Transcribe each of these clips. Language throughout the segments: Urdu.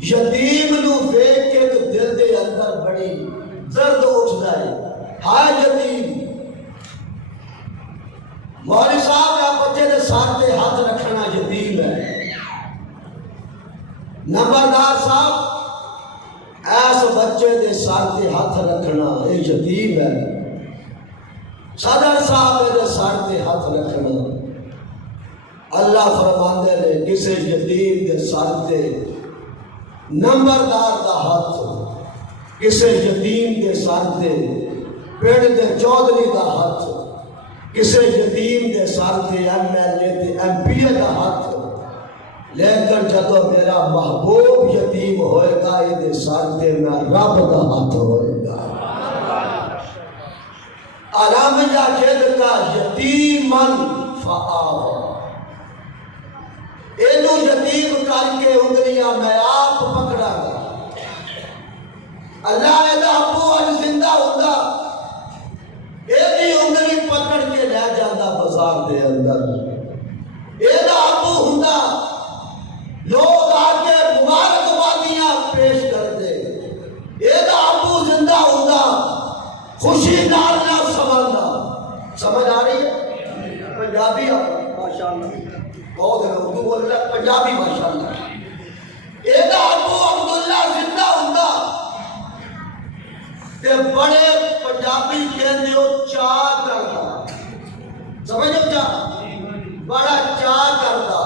یتیم نو ویکھ کے تو دل دے اندر بڑی درد اٹھدا ہے، ہائے یتیم۔ مولوی صاحب کا بچے دے سر تے ہاتھ رکھنا یتیم ہے۔ نمبردار صاحب ایس بچے دے سر تے ہاتھ رکھنا یہ یتیم ہے۔ صدر صاحب دے سر تے ہاتھ رکھنا، اللہ فرماندے نے کسے یتیم دے سر تے نمبردار دا ہاتھ، کسے یتیم دے سر تے پنڈ دے چودھری دا ہاتھ، کسے یتیم دے سر تے ایم ایل اے تے ایم پی اے دا ہاتھ، لیکن جدو میرا محبوب یتیم ہوئے گا یہ دے سر تے میں رب دا ہاتھ ہوئے گا۔ علام جاہد کا یتیمن فآوا، اینو یتیم کر کے انگلیاں میں آپ پکڑا گا۔ اللہ ایدہ ابو اج زندہ ہوگا، ایدی انگلی پکڑ کے لے جاندہ بازار دے اندر، ایدہ ابو ہوگا، لوگ آکے مبارکبادیاں پیش کر دے، ایدہ ابو زندہ ہوگا، خوشی نال نہ سمجھ آ رہی ہے؟ پنجابی ماشاءاللہ بہت ہے، اردو بول رہا ہے، پنجابی ماشاءاللہ۔ ایدہ ابو عبداللہ زندہ ہوگا تے بڑے پنجابی کہنے ہو چاہ کرتا، سمجھو چاہ بڑا چاہ کرتا،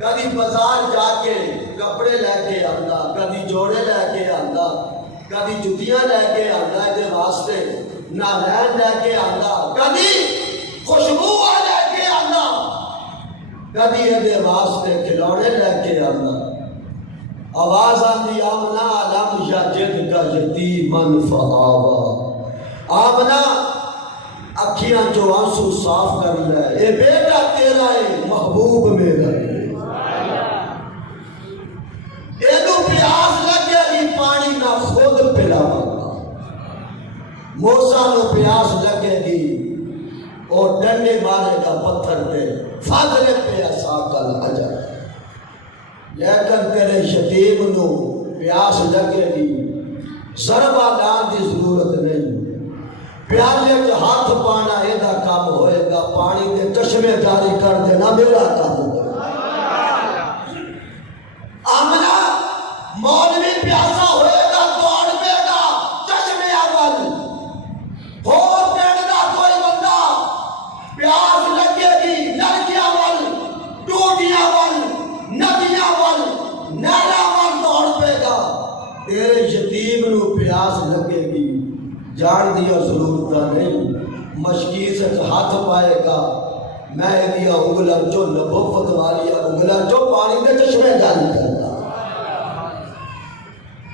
کدی بازار جا کے کپڑے لے کے آندا، کدی جوڑے لے کے آندا، کدی جتیاں لے کے آندا دے واسطے، نالین لے کے آندا، کدی خوشبو لے کے آندا، کدی دے واسطے کھلونے لے کے آندا۔ آواز آندی آمنا علم یجد کا یتیمن فآوا، آمنا اکھیاں جو آنسو صاف کر لے، اے بیٹا تیرا ہے محبوب میرا ہے۔ اینو پیاس لگے گی پانی نہ خود پلاوا، موسیٰ نو پیاس لگے گی اور ڈنڈے مارے گا پتھر پہ، فضل پہ اساکل اجر، لیکن تیرے یتیم نو پیاس لگے گی ضربہ دان دی ضرورت نہیں، پیالے کے ہاتھ پانا ایدہ کام ہوئے گا، پانی دے چشمے جاری کر دینا میرا کام ہوگا۔ آمنا مولوی پیاسا ہوئے گا دوڑ پہ گا چشمے اول، اور پیڑنا کوئی بندہ پیاس لگے گی لڑکیاں ول، ٹوٹیاں ول، ندیاں ول، نیرہ ول دوڑ پہ گا۔ تیرے یتیم نو پیاس لگے گی جان دیا ضرورت نہیں، مشکی سے ہاتھ پائے گا، میں دیا انگلہ جو نبوت والی انگلہ جو پانی دے چشمے جاری کرتا۔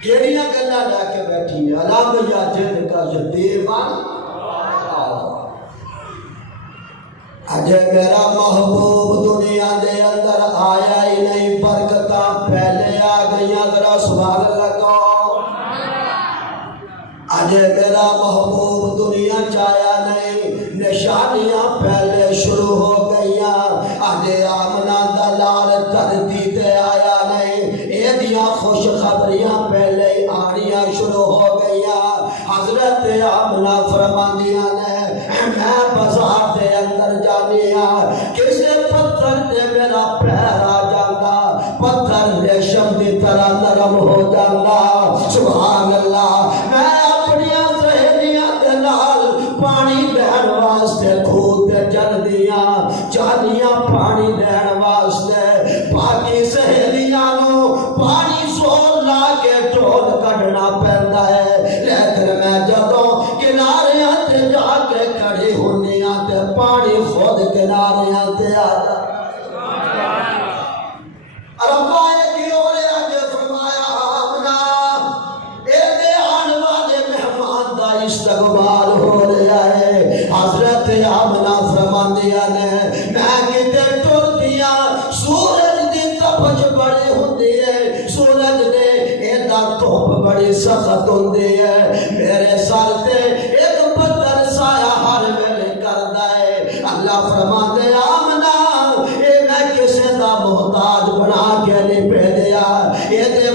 کیڑیاں گلہ لے کے بیٹھی ہیں، علام یجد کا یتیمن فآوا، اجے میرا محبوب دنیا دے اندر آیا ہی نہیں، برکتاں پہلے آ گئیاں، ذرا سبحان اللہ کو۔ اجے میرا محبوب دنیا چایا نہیں، نشانیاں پہلے شروع ہو گئیاں، اجے آمنہ دلال دھرتی تے آیا نہیں، ایدیاں خوش خبریاں پہلے آنیاں شروع ہو گئیاں۔ حضرت آمنہ فرماندیاں نے میں بازار دے اندر جانیاں، کسے پتھر تے میرا پیر آ جاندہ، پتھر ریشم دی طرح نرم ہو جاندہ، سبحان اللہ۔ میں پانی لین واسطے کھود تے چل دیا، چالیاں پانی لین واسطے، باقی سہیلیاں نو پانی سور لا کے ٹول کڑنا پہندا ہے، لیکن میں جدوں کناریاں تے جا کے کھڑی ہونیاں تے پانی خود کناریاں تے آ جا۔ ربا کی اورے آگے فرمایا آمنا اے دے آن والے مہمان دا استقبال ہو رہا ہے۔ حضرت آمنہ فرماندیاں نے میں کتے ٹر دیا، سورج دی تپش بڑی ہوندی ہے، سورج دے ایدہ دھوپ بڑی سخت ہوندی ہے، میرے سر تے ایک بدر سایہ ہر ویلے کردا ہے۔ اللہ فرماندے آمنہ اے میں کسے دا محتاج بنا کے نہیں بھیجیا، اے دے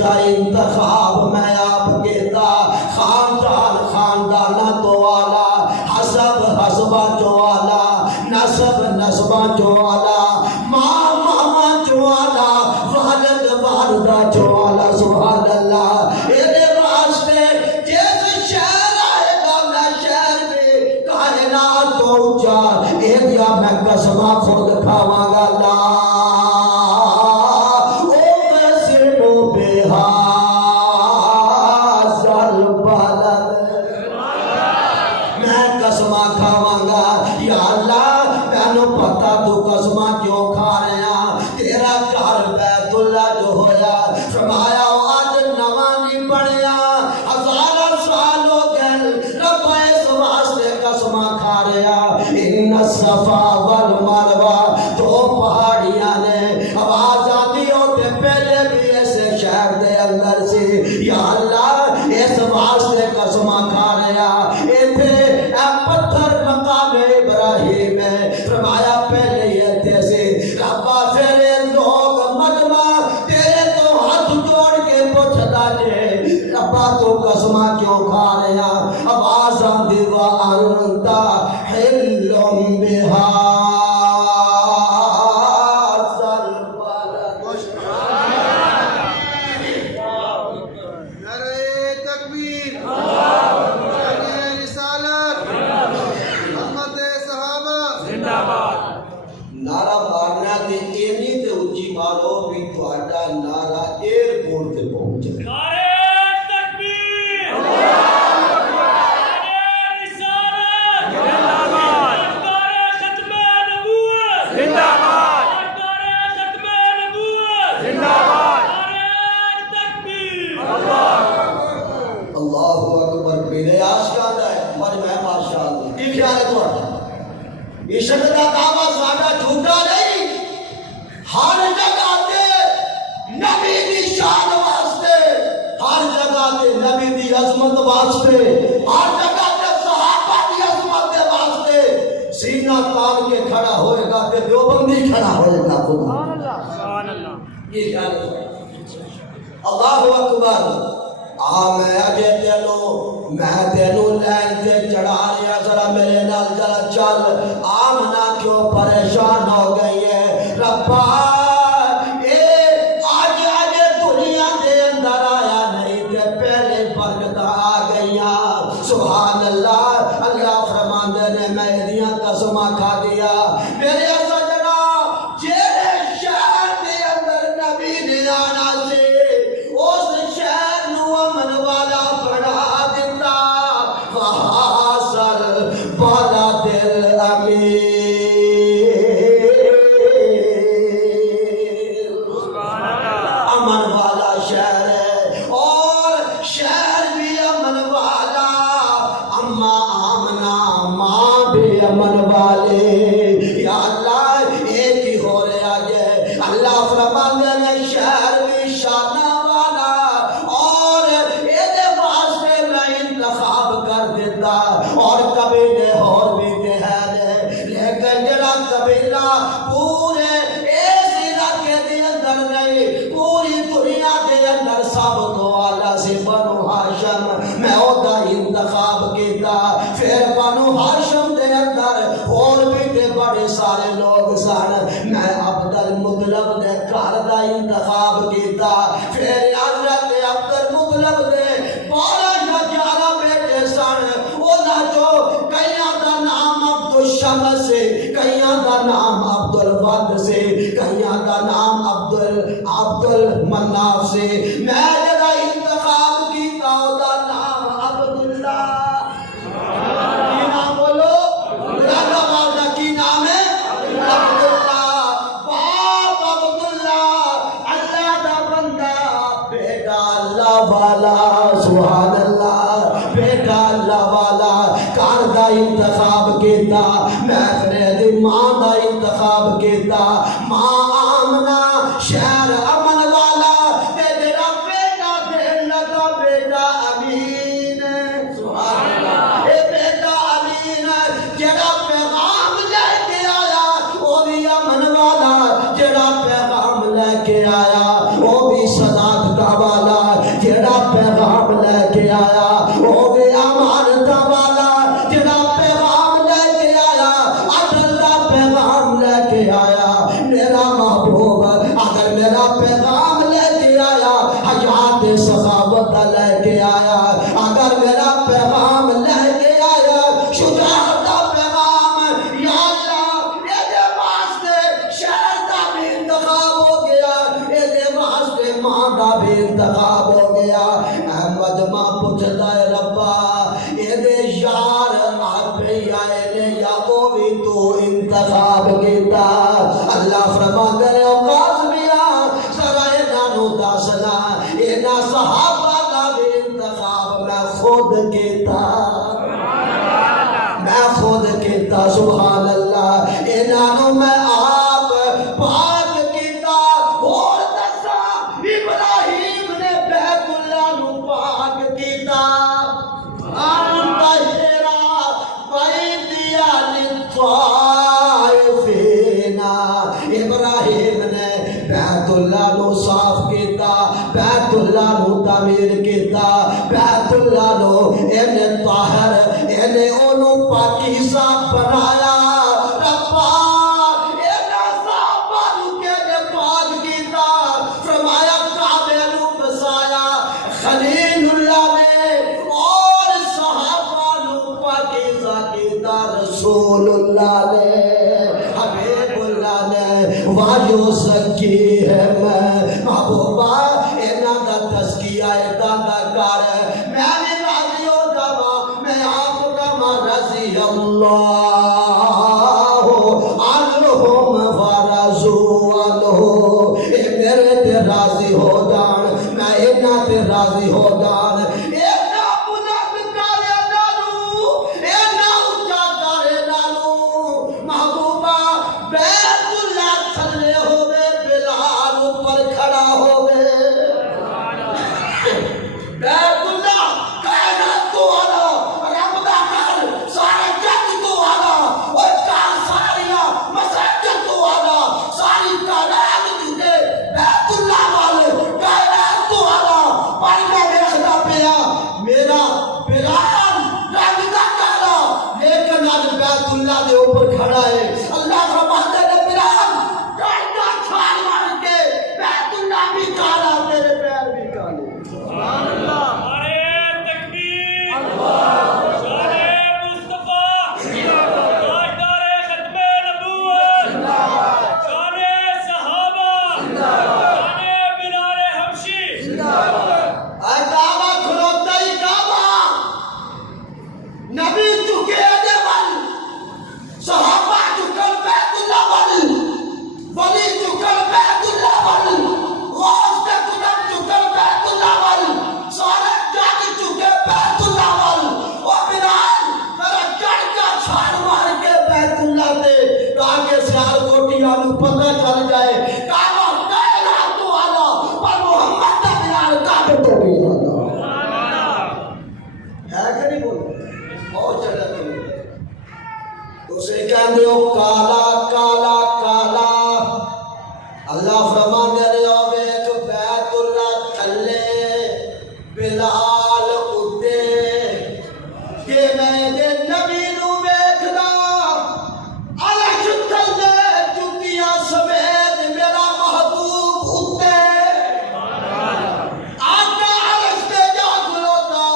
دا انتخاب میں آپ کیتا خاندان خاندانہ تو والا حسب حسبہ جو والا نسب نسبہ جو والا ماں ماما جو والا والد والدہ جو والا سبحان اللہ ایدے واسطے جیسے شہر آئے گا میں شہر میں کائنات تو اونچا ایدیا میں قسمہ خود کھاواں گا لا صفا والمروہ دو پہاڑیاں نے آواز آتی ہوتے پہلے بھی ایسے شہر دے اندر سے یا اللہ اس واسطے قسمہ کھا رہا ایتھے اے پتھر مقام ابراہیم ہے فرمایا پہلے یہ تھے سے ربا پھرے لوگ مدمہ تیرے تو ہاتھ جوڑ کے پوچھتا جے ربا تو قسمہ کیوں کھا رہا آواز آتی وَأَنْتَ حِلٌّ بِهَا نعرہ مارنا تے اینی تے اچھی مارو بھی تھوڑا نعرہ ایئرپورٹ تے پہنچ جائے نعرہ تکبیر نعرہ رسالت زندہ باد نعرہ ختم نبوت زندہ باد نعرہ ختم نبوت زندہ باد نعرہ تکبیر اللہ اکبر میرے آشکار ہے مجمع ماشاءاللہ کی خیال ہے تو عشق دا دعویٰ ساڈا جھوٹا نہیں ہر جگہ تے نبی دی شان واسطے ہر جگہ تے نبی دی عظمت واسطے ہر جگہ تے صحابہ دی عظمت دے واسطے سینہ تان کے کھڑا ہوئے گا تے دیوبندی کھڑا ہوئے گا سبحان اللہ یہ خیال ہے اللہ اکبر میں اجے میں تینوں لین تے چڑھا لیا ذرا میرے نال ذرا چل آمنا کیوں پریشان ہو گئی ہے ربا اے آج دنیا دے اندر آیا نہیں تے پہلے برکت آ گئیاں سبحان اللہ اللہ فرماندے نے میں دیاں قسمہ کھا دیا میرے سجنا جیڑے شہر دے اندر نبی نے آنا سے اس شہر نو امن والا بنا دیتا وحاصل بالا دل امیر امن والا شہر ہے اور شہر بھی امن والا اما آمنہ ماں بھی امن والے یا اللہ ایک ہی ہو رہا ہے اللہ فرماندے نے شہر بھی شانہ والا اور ایدے واسطے میں انتخاب کر دیتا اور قبیلے اور بھی دہرے لیکن جڑا قبیلہ پورے اس علاقے دے اندر نہیں پوری دنیا دے اندر سب تو والا سے بنو ہاشم میں اودا انتخاب کیتا پھر بنو ہاشم دے اندر اور بھی دے بڑے سارے لوگ سن میں عبد المطلب دے گھر دا انتخاب کیتا پھر حضرت عبد المطلب دے 12 یا 11 بیٹے سن اونا جو کئیاں دا نام عبد الشمس سے کئیاں دا نام عبد الود سے کئیاں دا نام عبد المناف سے میں جدا انتخاب کیتا اودا نام عبداللہ کی نام بولو اللہ والا کی نام ہے عبداللہ باپ عبداللہ اللہ دا بندہ بیٹا اللہ والا سبحان اللہ بیٹا اللہ والا کار دا انتخاب کیتا میں فرید ماں دا انتخاب کیتا ماں آمنہ شہر امن والا تے میرا بیٹا دین لگا بیٹا امین سبحان اللہ اے بیٹا امین جڑا پیغام لے کے آیا وہ بھی امن والا جڑا پیغام لے کے آیا وہ بھی صداقت کا والا انتخاب ہو گیا احمد ماں پوچھتا ہے ربا یہ دے یار آپ پہ آئے نے یا وہ بھی تو انتخاب کیتا اللہ فرما دے قاسمیا سرا نانو داسنا اینا صحابہ کا بھی انتخاب میں خود کیتا سبحان اللہ انہوں میں آپ پاک کیتا اور دسا ابراہیم نے بیت اللہ نو پاک کیتا آمن تحیرہ بیتیا للطائفین ابراہیم نے بیت اللہ نو صاف کیتا بیت اللہ نو تعمیر کیتا بیت اللہ نو انہیں طاہر انہیں انہوں پاکیزہ بنایا ربا انہیں صحابہ کے نے پاک کیتا فرمایا کعبے نو بسایا خلیل اللہ نے اور صحابہ نو پاکیزہ کیتا رسول اللہ نے حبیب اللہ نے واجو سکی ہے میں محبوبہ انہاں دا تزکیہ ایدہ دا کار میں بھی راضی ہو جاوا میں آپ کا رضی اللہ عنہم ورضوا عنہ اے میرے تے راضی ہو جان میں انہاں تے راضی ہو جان اینا بلند کرے نالو اینا اونچا کرے نالو محبوبہ بیت اللہ تھلے ہوئے بلال اوپر کھڑا ہوئے بیت اللہ کائنات تو آنا رب دا کر سارے جگ تو آنا اور کار ساریاں مساجد تو آنا ساری کائنات جھوٹے بیت اللہ والے کائنات تو آنا پر میں دیکھتا پیا میرا بلال رنگ دا کالا لیکن آج بیت اللہ دے اوپر کھڑا ہے اللہ فرماتے نے بلال کائنہ چھال مار کے بیت اللہ بھی کالا تیرے پیر بھی کالے نعرہ تکبیر شان مصطفیٰ تاجدار ختم نبوت شان صحابہ شان بلال حبشی اے کعبہ کھلوتا ہی کعبہ نبی چکے دے ول صحابہ چکل بیت اللہ ول ولی چکل بیت اللہ ول غوث کے قدم چکل بیت اللہ ول سارے جگ چکے بیت اللہ ول او بلال میرا چڑھ کا چھال مار کے بیت اللہ دے تاکہ سیال کوٹیاں نو پتہ چل جائے کعبہ کائنات تو آنا پر محمد دا بلال کعبے تو بھی آنا ہے کہ نہیں بولو بہت چلے تو اسے کہندے ہو کالا کالا کالا اللہ فرماندے رہے ہو بیت بیت اللہ تھلے بلال اٹھے کہ میں دے نبی نو ویکھدا عرش تھلے جتیاں سمیت میرا محبوب اٹھے آقا عرش تے جا کھلوتا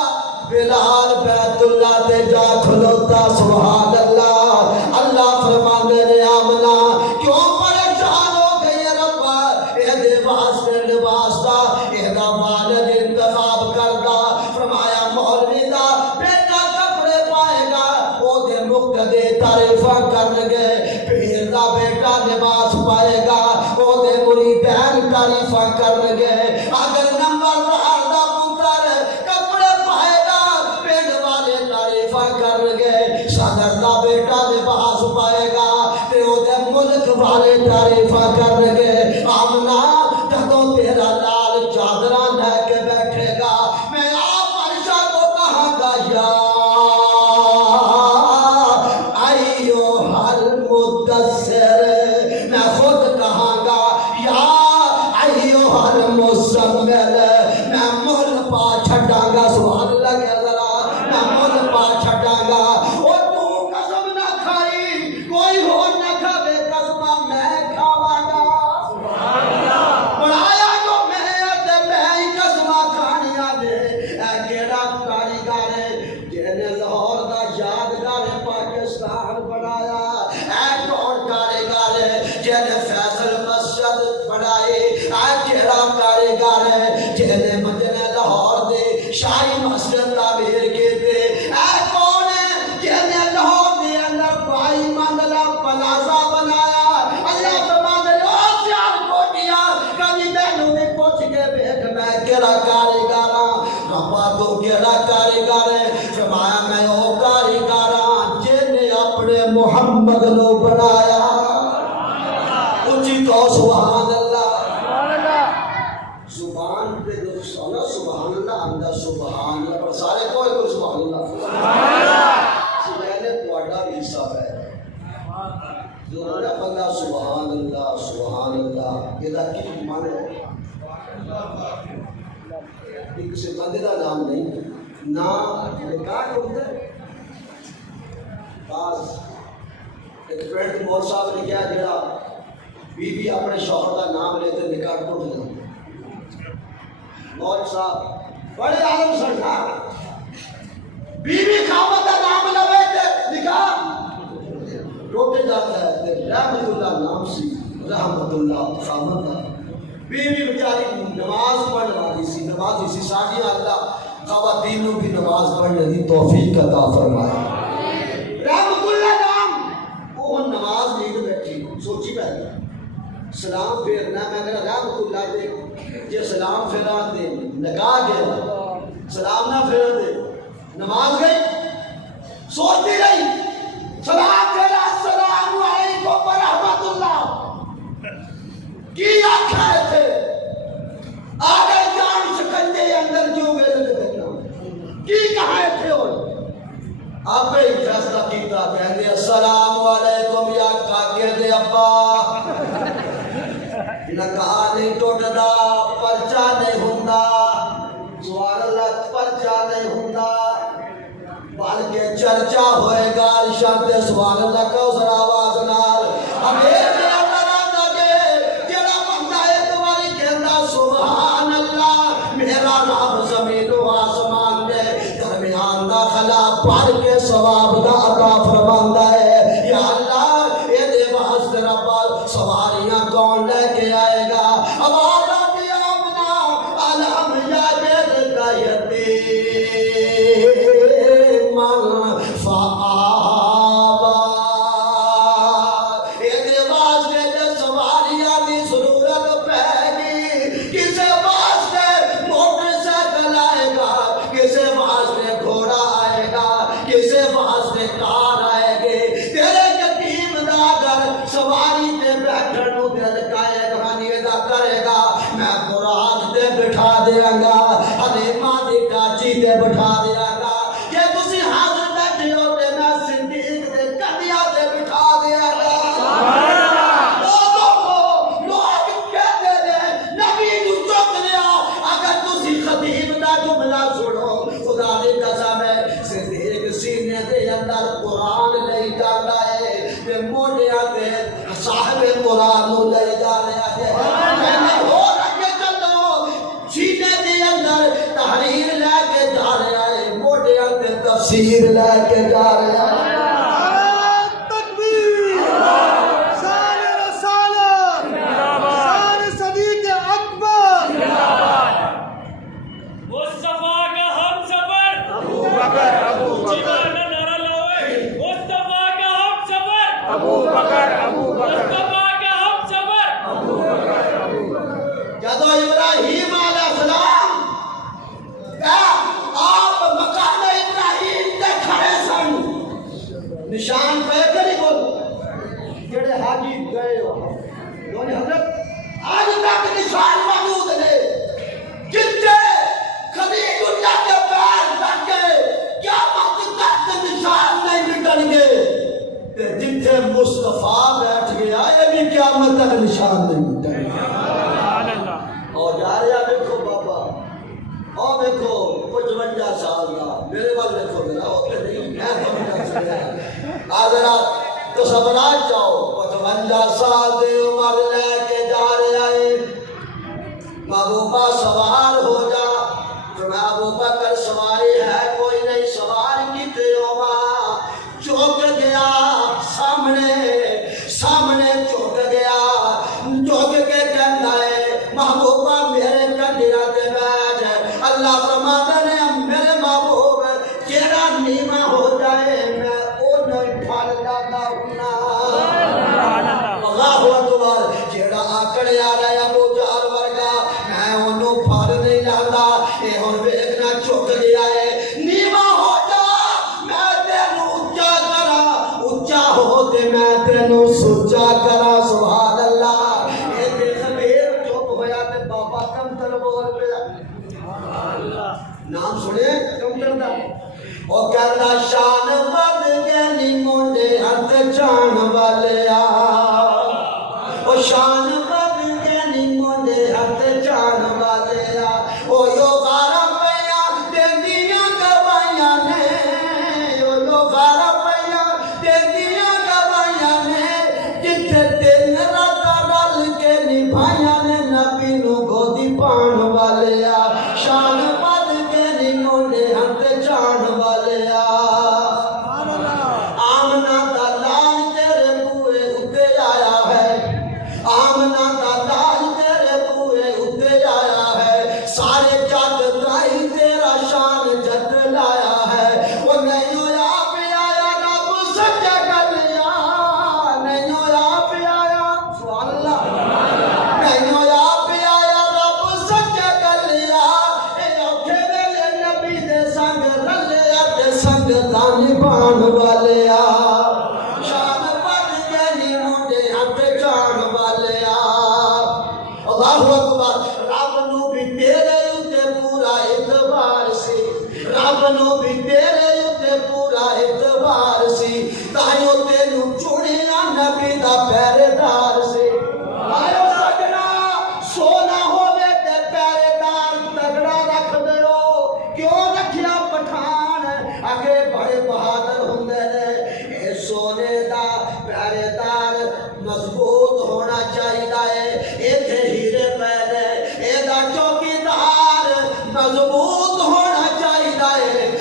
بلال بیت اللہ تے جا کھلوتا سبحان اللہ اللہ فرماندے نے آمنا کیوں پریشان ہو گئی ربا اے دے واسطے واسطہ اے دا والد انتخاب کردا فرمایا مولوی دا بیٹا کپڑے پائے گا او دے مقتدی تعریفاں کر لگے پیر دا بیٹا لباس پائے گا او دے مریدین تعریفاں کر لگے اگر نمبر دا پتر کپڑے پائے گا پنڈ والے تعریفاں کر لگے صدر دا بیٹا لباس پائے گا تے او دے ملک والے تعریفاں کر لگے آمنا جدوں تیرا لال چادراں لے کے بیٹھے گا میں آپ عائشہ کو کہاں گا یا ایوہ المدثر میں خود کہاں گا یا ایوہ المزمل میں مل پا چھٹاں گا سبحان اللہ کے ذرا میں مل پا چھٹاں گا اور تو قسم نہ کھائی کوئی ہو نہ کھاوے قسمہ میں کھاواں گا بڑھایا جو میں تے میں ہی قسمہ کھانیاں دے اے کیڑا کاریگر ہے جنے لاہور دا یادگار پاکستان بنایا اے کون کاریگر ہے جنے فیصل مسجد بنائی اے کیڑا کاریگر ہے کیڑا کاریگر ہاں ربا تو کیڑا کاریگر ہے فرمایا میں او کاریگر ہاں جن نے اپنے محمد نو بنایا اونچی تو سبحان اللہ زبان پہ جو سونا سبحان اللہ اندر سبحان اللہ پر سارے کوئی سبحان اللہ سبحان تواڈا بھی حصہ ہے جو بندہ سبحان اللہ یہ کی مانے کسی بندے کا نام نہیں نہ نکاح ہوتا ہے بعض ایک فرینڈ مور صاحب نے کیا جڑا بیوی اپنے شوہر کا نام لیتے نکاح ٹوٹ جاتا مور صاحب بڑے عالم سرکار بیوی خاوند کا نام لوے تے نکاح ٹوٹ جاتا ہے رحمت اللہ نام سی رحمت اللہ خاوند بیوی بیچاری نماز پڑھنے والی سی نمازی سی ساڈی اللہ خواتین بھی نماز پڑھنے کی توفیق عطا فرمائے رحمت اللہ نام وہ نماز نہیں بیٹھی سوچی پہلے سلام پھیرنا میں کہا رحمت اللہ دے یہ سلام پھیرا دے نکاح گیا سلام نہ پھیرا دے نماز گئی سوچتی رہی سلام پھیرا السلام علیکم ورحمت اللہ کی آنکھا تھے آگے جان سکنجے اندر جو گئے دیکھنا کی کہاں تھے اور آپ ہی فیصلہ کیتا کہنے السلام علیکم یا کاکے دے ابا نکاح نہیں ٹوٹدا پرچا نہیں ہوندا سبحان اللہ پرچا نہیں ہوندا بلکہ چرچا ہوئے گا شان تے سبحان اللہ کو ذرا آواز نال ہمیں میرا رب زمین و آسمان دے درمیان دا خلا پڑھ کے ثواب دا عطا فرماندا ہے یا اللہ اے دے واسطے رب سواریاں کون لے کے آئے گا آواز آتی آمنا علم یا بید کا یتیم فآوا اے دے واسطے دے سواریاں دی ضرورت پہ گی کسے کسے واسطے گھوڑا آئے گا کسے واسطے کار آئے گے تیرے یتیم دا گھر سواری تے بیٹھن نو دل کائے کہانی دا کرے گا میں قرآن تے بٹھا دیاں گا حلیمہ دی کاچی تے بٹھا دیاں گا کہ تسی حاضر بیٹھے ہو تے میں صدیق تے کدیا تے بٹھا دیاں گا خطیب دا جملہ سنو خدا دی قسم ہے صدیق سینے دے اندر قرآن لے جانا ہے تے موڑیاں تے صاحب قرآن نو لے جا رہا ہے میں ہو رکھے چلو سینے دے اندر تحریر لے کے جا رہا ہے موڑیاں تے تفسیر لے کے جا رہا ہے جدو ابراہیم علیہ السلام آپ مقام ابراہیم تے کھڑے سن نشان پہ کری بول جڑے حاجی گئے یعنی حضرت آج تک نشان موجود نے جتنے خلیل اللہ کے پیر تک گئے کیا وقت تک نشان نہیں مٹن گے جتنے مصطفیٰ بیٹھ گیا یہ بھی قیامت تک نشان نہیں مٹن گے اور جا رہا دیکھو بابا اور دیکھو 55 سال کا میرے بال دیکھو میرا ہوتے نہیں میں حضرات تو سبراج جاؤ 55 سال دے عمر لے کے جا رہا ہے محبوبہ سوار ہو جا تو میں ابو بکر سواری ہے کوئی نہیں سوار کی تھے چوک گیا سامنے چوک گیا چوک کے کہنا ہے محبوبہ میرے کنڈیا دے بیٹھ اللہ فرماتا نے میرے محبوب جیڑا نیمہ ہو جائے میں انہیں پھل لانا ہونا اللہ اکبر جیڑا آکڑے آ رہا ہے ابو جہل ورگا میں انہوں پھل نہیں لانا کمتر بول پہ نام سنے کمتر دا او کہنا شان بد گنی مونڈے ہاتھ جان والے آ او شان بد گنی مونڈے ہاتھ جان والے آ او یو غارہ پیا دیندیاں گوائیاں نے او یو غارہ پیا دیندیاں گوائیاں نے جتھے دن رات رل کے نبھائیاں نے نبی نو گودی پان والے آ شان بد گنی مونڈے ہاتھ جان والے آ آمنہ دا لال تیرے بوئے اتے آیا ہے آمنہ دا لال تیرے بوئے اتے آیا ہے سارے جگ تائی تیرا شان جت لایا ہے وہ نہیں ہویا پہ آیا رب سچا گلیا نہیں ہویا پہ آیا سبحان اللہ نہیں ہویا پہ آیا رب سچا گلیا اے اوکھے ویلے نبی دے سنگ رلیا تے سنگ دانی بان والے آ شان بد گنی مونڈے ہاتھ جان والے آ اللہ اکبر رب نو بھی تیرے اتے پورا اعتبار سی رب نو بھی تیرے اتے پورا اعتبار سی تائیو تینو چنیا نبی دا پہرے دار سی آئیو سجنا سونا ہووے تے پہرے دار تگڑا رکھ دیو کیوں رکھیا پٹھان آگے بڑے بہادر ہوندے نے اے سونے دا پہرے دار مضبوط ہونا چاہیے ایتھے ہیرے پہلے اے دا چوکیدار مضبوط ہونا چاہیے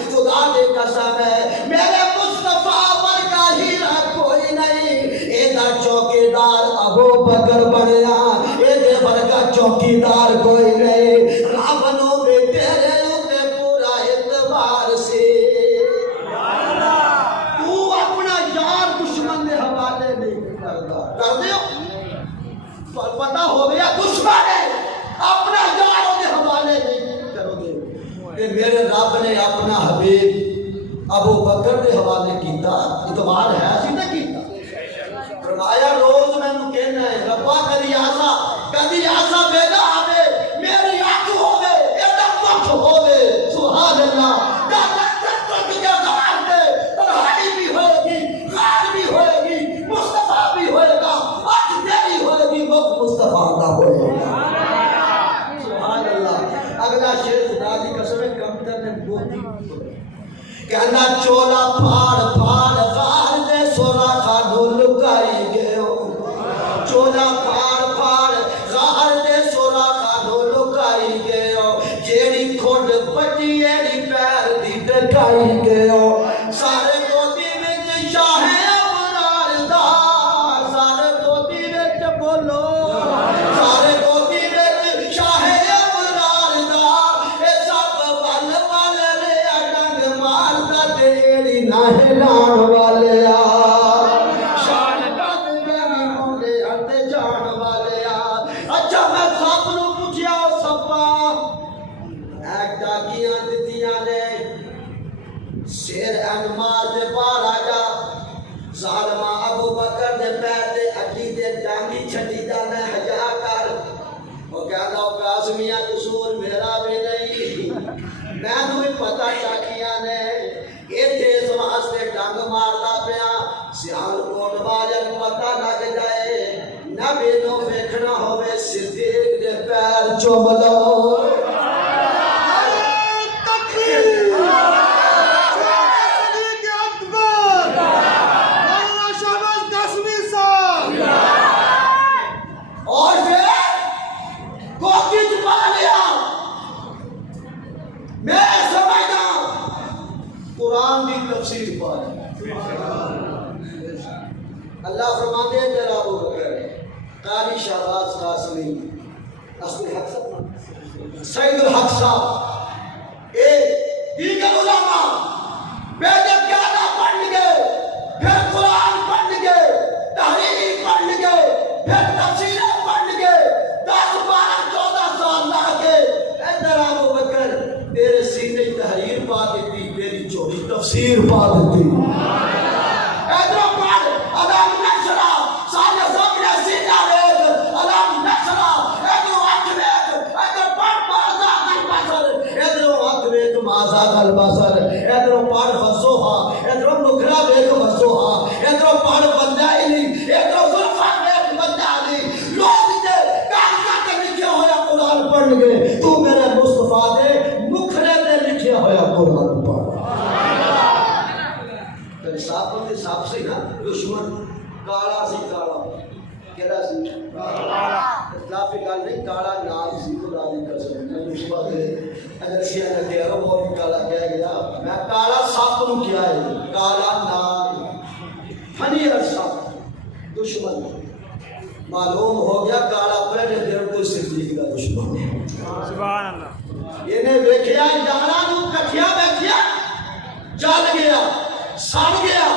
خدا دی قسم ہے میرے مصطفیٰ ورگا ہیرا کوئی نہیں اے دا چوکیدار ابو بکر بنیا اے دے ورگا چوکیدار کوئی نہیں رب نو بھی تیرے اتے پورا اعتبار سی تو اپنا یار دشمن دے حوالے نہیں کردا کر دیو پتہ ہو گیا دشمن ہے اپنا یار دے حوالے نہیں کرو دے کہ میرے رب نے اپنا حبیب ابو بکر دے حوالے کیتا اعتبار ہے سی نہ کیتا فرمایا روز میں نو کہنا ہے ربا کدی آسا بیدا آوے میری اکھ ہووے ایڈا مکھ ہووے سبحان اللہ تنہائی بھی ہوئے گی غار بھی ہوئے گی مصطفیٰ بھی ہوئے گا اکھ تیری ہوئے گی مکھ مصطفیٰ کا ہوئے گا سبحان اللہ اگلا شیر خدا دی قسم کمتر نے بہتی کہنا چولا پھاڑ پھاڑ غار دے سورا خانو لکائی گئے چولا پھاڑ پھاڑ غار دے سورا خانو لکائی گئے جیڑی کھوڑ پٹی ایڑی پیر دی ڈکائی گئے سارے گودی وچ شاہ ابرار دا سارے گودی وچ بولو سارے گودی وچ شاہ ابرار دا اے سب ول ول ریا ڈنگ مار دا تیڑی نہ ہلان والے آ شان بد گنی مونڈے ہاتھ جان والے آ اچھا میں سب نو پوچھیا سپا ایک ڈاکیاں دتیاں نے شیر انمار دے پار آ جا ظالمہ ابو بکر دے پیر دے اڈی دے ڈانگی چھٹی دا میں حیا کر وہ کہنا قاسمیہ قصور میرا بھی نہیں میں نو بھی پتہ ڈاکیاں نے ایتھے اس واسطے ڈنگ ماردا پیا سیال کوٹ والن پتہ لگ جائے نبی نو ویکھنا ہوے صدیق دے پیر چوم لو قرآن کی تفسیر پڑھ اللہ فرماتے ہیں تیرا ابو بکر قاری شہباز قاسمی اصل حق صاحب سید الحق صاحب اے دیگر علماء بیدے پیادہ پڑھ گئے پھر قرآن پڑھ گئے تحریر پڑھ گئے پھر تفسیریں پڑھ گئے 10 12 14 سال لا کے اے تیرا ابو بکر تیرے سینے تحریر پا دیتی تیری چوری تفسیر پا دیتی ادھر پڑھ علم نشرہ سارے سامنے سینہ ویگ علم نشرہ ادھر اٹھ ویگ ادھر پڑھ زاغل بصر ادھر پڑھ وسوہا ادھر مکھڑا دیکھ وسوہا ادھر پڑھ بندائی ادھر زلفا دیکھ بندائی لوگ دے کاغذات تے لکھیا ہویا قرآن پڑھ گے تو میرے مصطفیٰ دے مکھڑے تے لکھیا ہویا قرآن پڑھ صاحب سے نا دشمن کالا سی کالا کہڑا سی اختلافی گل نہیں کالا نام سی خدا دی قسم میں دشمن دے اگر سی نے کہہ رہا وہ بھی کالا کہہ گیا میں کالا سب نو کیا ہے کالا نام فنی سب دشمن معلوم ہو گیا کالا پہلے دن کو صدیق کا دشمن ہے سبحان اللہ یہ ویکھیا یاراں نو کٹھیا بیٹھیا جل گیا سڑ گیا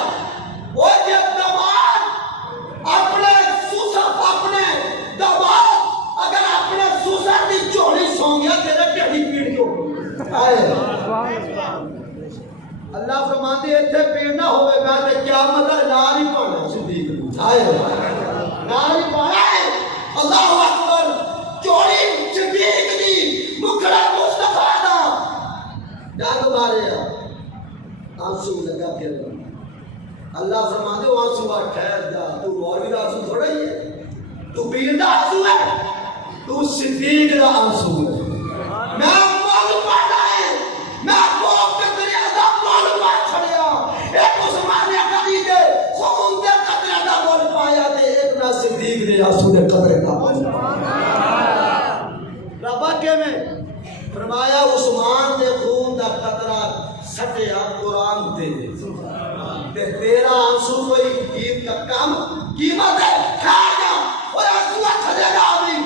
وہ جب دماغ اپنے سوسر اپنے دماغ اگر اپنے سوسر کی چوڑی سو گیا تیرے ٹھڑی پیڑ کیوں آئے اللہ فرماتے ہیں اتنے پیڑ نہ ہوئے گا کہ قیامت نار ہی پڑھنا صدیق آئے نار ہی پڑھنا ہے اللہ اکبر چوڑی صدیق دی مکھڑا مصطفیٰ دا جانو مارے آنسو لگا کے اللہ فرماتے ہو آنسو بات ٹھہر جا تو مولوی دا آنسو تھوڑا ہی ہے تو پیر دا آنسو ہے تو صدیق دا آنسو ہے میں مولو پڑھا ہے میں کوپ کے دریا دا مولو پڑھ چھڑیا ایک عثمانیہ کری دے خون دے قطرے دا مول پایا دے ایک نا صدیق دے آنسو دے قطرے دا مول ربا کے میں فرمایا عثمان دے خون دا قطرہ سٹیا قرآن تے تیرا آنسو کوئی قیمت کا کام قیمت ہے کھا جا اور آنسو کھلے گا بھی